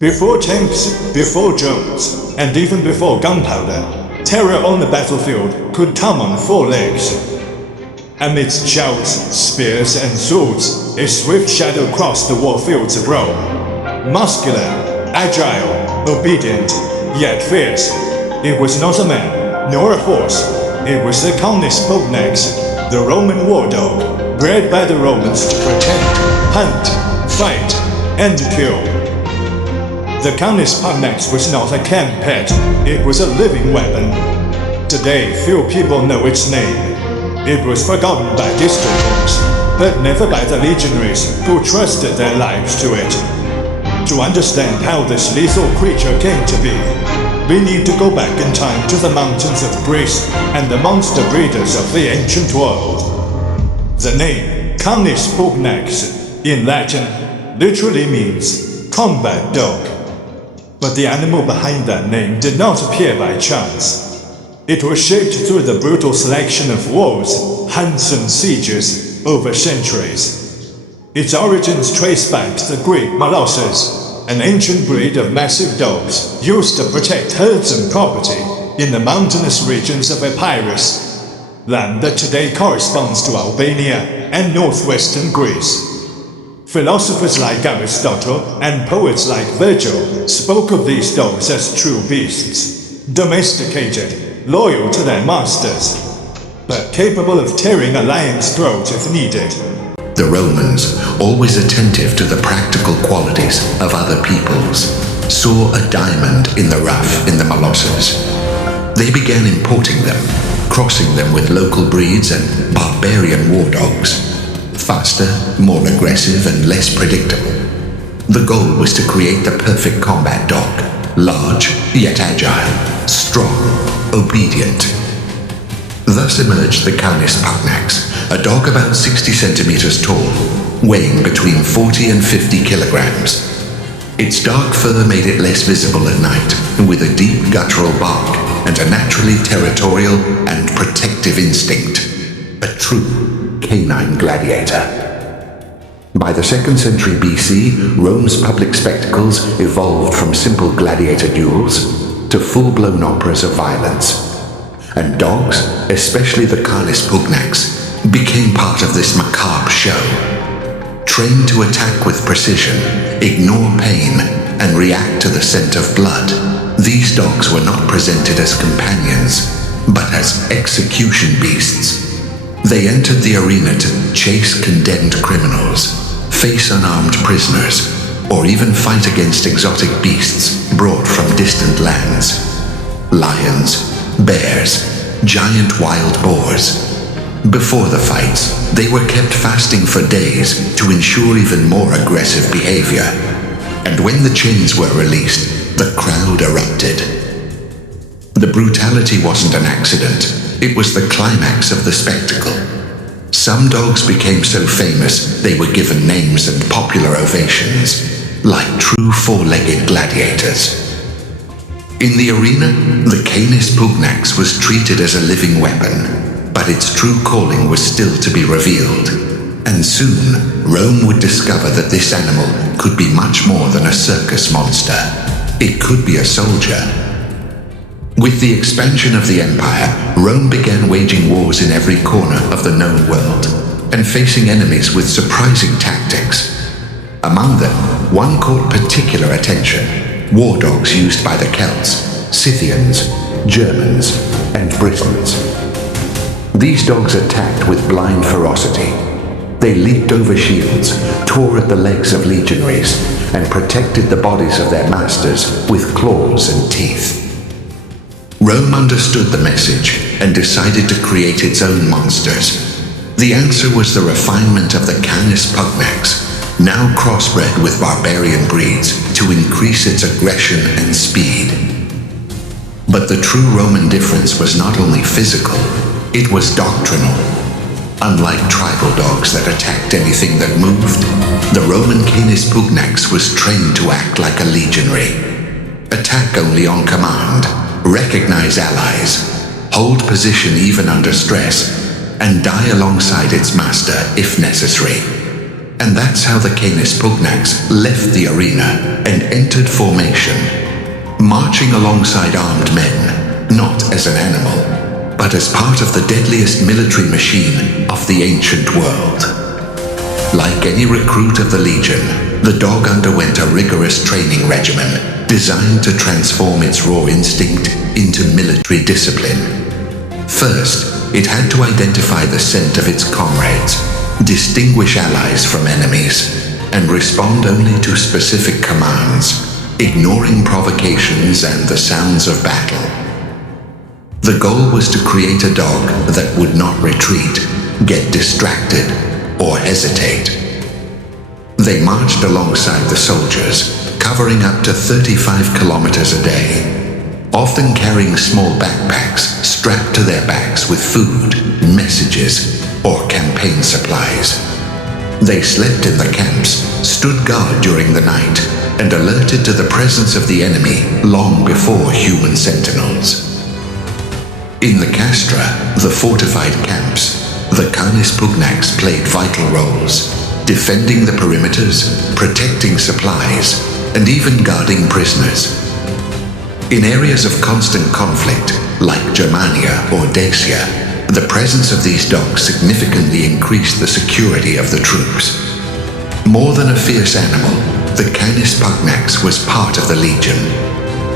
Before tanks, before drones, and even before gunpowder, terror on the battlefield could come on four legs. Amidst shouts, spears, and swords, a swift shadow crossed the warfields of Rome. Muscular, agile, obedient, yet fierce. It was not a man, nor a horse. It was the Canis Pugnax, the Roman war dog, bred by the Romans to protect, hunt, fight, and kill. The Canis Pugnax was not a camp pet, it was a living weapon. Today, few people know its name. It was forgotten by history books, but never by the legionaries who trusted their lives to it. To understand how this lethal creature came to be, we need to go back in time to the mountains of Greece and the monster breeders of the ancient world. The name Canis Pugnax, in Latin, literally means combat dog. But the animal behind that name did not appear by chance. It was shaped through the brutal selection of wars, hunts, and sieges over centuries. Its origins trace back to the Greek Molosses, an ancient breed of massive dogs used to protect herds and property in the mountainous regions of Epirus, land that today corresponds to Albania and northwestern Greece. Philosophers like Aristotle and poets like Virgil spoke of these dogs as true beasts, domesticated, loyal to their masters, but capable of tearing a lion's throat if needed. The Romans, always attentive to the practical qualities of other peoples, saw a diamond in the rough in the Molosses. They began importing them, crossing them with local breeds and barbarian war dogs. Faster, more aggressive, and less predictable. The goal was to create the perfect combat dog, large yet agile, strong, obedient. Thus emerged the Canis Pugnax, a dog about 60 centimeters tall, weighing between 40 and 50 kilograms. Its dark fur made it less visible at night, with a deep guttural bark and a naturally territorial and protective instinct. A true canine gladiator. By the 2nd century BC, Rome's public spectacles evolved from simple gladiator duels to full-blown operas of violence. And dogs, especially the Canis Pugnax, became part of this macabre show. Trained to attack with precision, ignore pain, and react to the scent of blood, these dogs were not presented as companions, but as execution beasts. They entered the arena to chase condemned criminals, face unarmed prisoners, or even fight against exotic beasts brought from distant lands. Lions, bears, giant wild boars. Before the fights, they were kept fasting for days to ensure even more aggressive behavior. And when the chains were released, the crowd erupted. The brutality wasn't an accident. It was the climax of the spectacle. Some dogs became so famous they were given names and popular ovations, like true four-legged gladiators. In the arena, the Canis Pugnax was treated as a living weapon, but its true calling was still to be revealed. And soon, Rome would discover that this animal could be much more than a circus monster. It could be a soldier. With the expansion of the empire, Rome began waging wars in every corner of the known world, and facing enemies with surprising tactics. Among them, one caught particular attention: war dogs used by the Celts, Scythians, Germans, and Britons. These dogs attacked with blind ferocity. They leaped over shields, tore at the legs of legionaries, and protected the bodies of their masters with claws and teeth. Rome understood the message and decided to create its own monsters. The answer was the refinement of the Canis Pugnax, now crossbred with barbarian breeds to increase its aggression and speed. But the true Roman difference was not only physical, it was doctrinal. Unlike tribal dogs that attacked anything that moved, the Roman Canis Pugnax was trained to act like a legionary. Attack only on command, recognize allies, hold position even under stress, and die alongside its master if necessary. And that's how the Canis Pugnax left the arena and entered formation, marching alongside armed men, not as an animal, but as part of the deadliest military machine of the ancient world. Like any recruit of the Legion, the dog underwent a rigorous training regimen designed to transform its raw instinct into military discipline. First, it had to identify the scent of its comrades, distinguish allies from enemies, and respond only to specific commands, ignoring provocations and the sounds of battle. The goal was to create a dog that would not retreat, get distracted, or hesitate. They marched alongside the soldiers, covering up to 35 kilometers a day, often carrying small backpacks strapped to their backs with food, messages, or campaign supplies. They slept in the camps, stood guard during the night, and alerted to the presence of the enemy long before human sentinels. In the Castra, the fortified camps, the Canis Pugnax played vital roles, defending the perimeters, protecting supplies, and even guarding prisoners. In areas of constant conflict, like Germania or Dacia, the presence of these dogs significantly increased the security of the troops. More than a fierce animal, the Canis Pugnax was part of the Legion.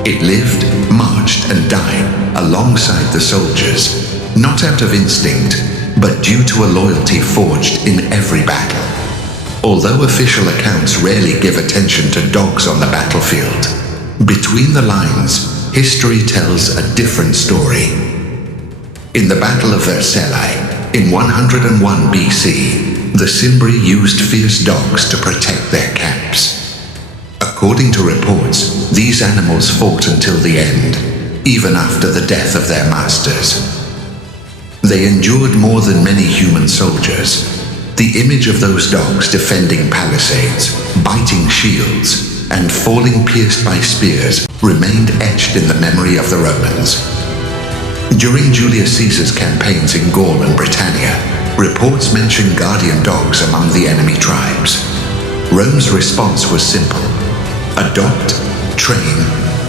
It lived, marched, and died alongside the soldiers, not out of instinct, but due to a loyalty forged in every battle. Although official accounts rarely give attention to dogs on the battlefield, between the lines, history tells a different story. In the Battle of Versailles, in 101 BC, the Cimbri used fierce dogs to protect their camps. According to reports, these animals fought until the end, even after the death of their masters. They endured more than many human soldiers. The image of those dogs defending palisades, biting shields, and falling pierced by spears remained etched in the memory of the Romans. During Julius Caesar's campaigns in Gaul and Britannia, reports mention guardian dogs among the enemy tribes. Rome's response was simple: adopt, train,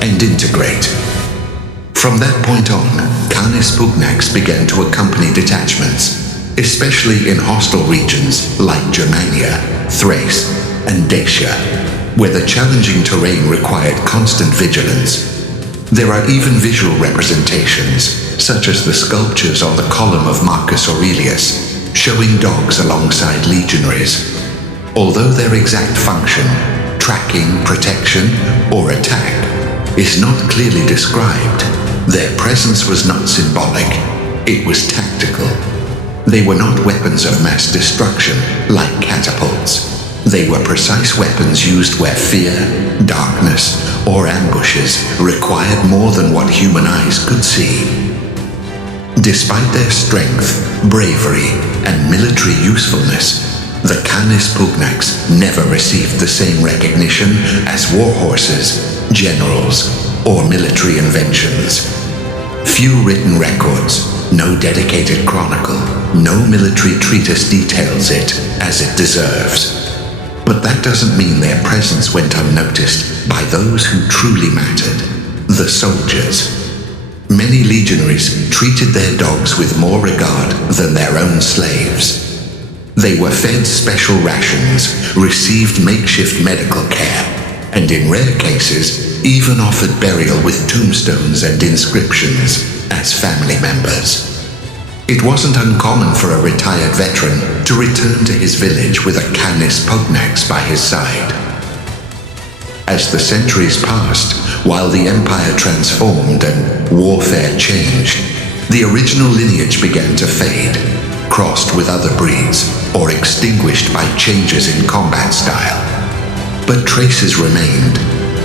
and integrate. From that point on, Canis Pugnax began to accompany detachments, especially in hostile regions like Germania, Thrace, and Dacia, where the challenging terrain required constant vigilance. There are even visual representations, such as the sculptures on the column of Marcus Aurelius, showing dogs alongside legionaries. Although their exact function, tracking, protection, or attack, is not clearly described, their presence was not symbolic, it was tactical. They were not weapons of mass destruction like catapults. They were precise weapons used where fear, darkness, or ambushes required more than what human eyes could see. Despite their strength, bravery, and military usefulness, the Canis Pugnax never received the same recognition as war horses, generals, or military inventions. Few written records, no dedicated chronicle, no military treatise details it as it deserves. But that doesn't mean their presence went unnoticed by those who truly mattered, the soldiers. Many legionaries treated their dogs with more regard than their own slaves. They were fed special rations, received makeshift medical care, and in rare cases, even offered burial with tombstones and inscriptions as family members. It wasn't uncommon for a retired veteran to return to his village with a Canis Pugnax by his side. As the centuries passed, while the empire transformed and warfare changed, the original lineage began to fade, crossed with other breeds, or extinguished by changes in combat style. But traces remained.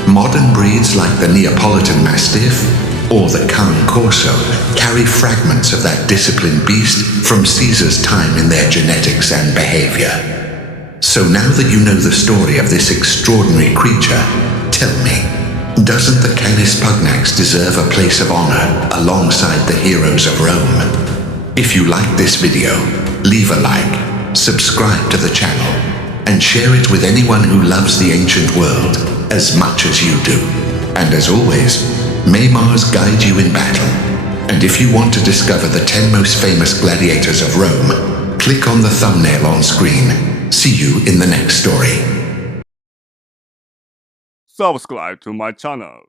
Modern breeds like the Neapolitan Mastiff or the Cane Corso carry fragments of that disciplined beast from Caesar's time in their genetics and behavior. So now that you know the story of this extraordinary creature, tell me, doesn't the Canis Pugnax deserve a place of honor alongside the heroes of Rome? If you like this video, leave a like, subscribe to the channel, and share it with anyone who loves the ancient world as much as you do. And as always, may Mars guide you in battle. And if you want to discover the 10 most famous gladiators of Rome, click on the thumbnail on screen. See you in the next story. Subscribe to my channel.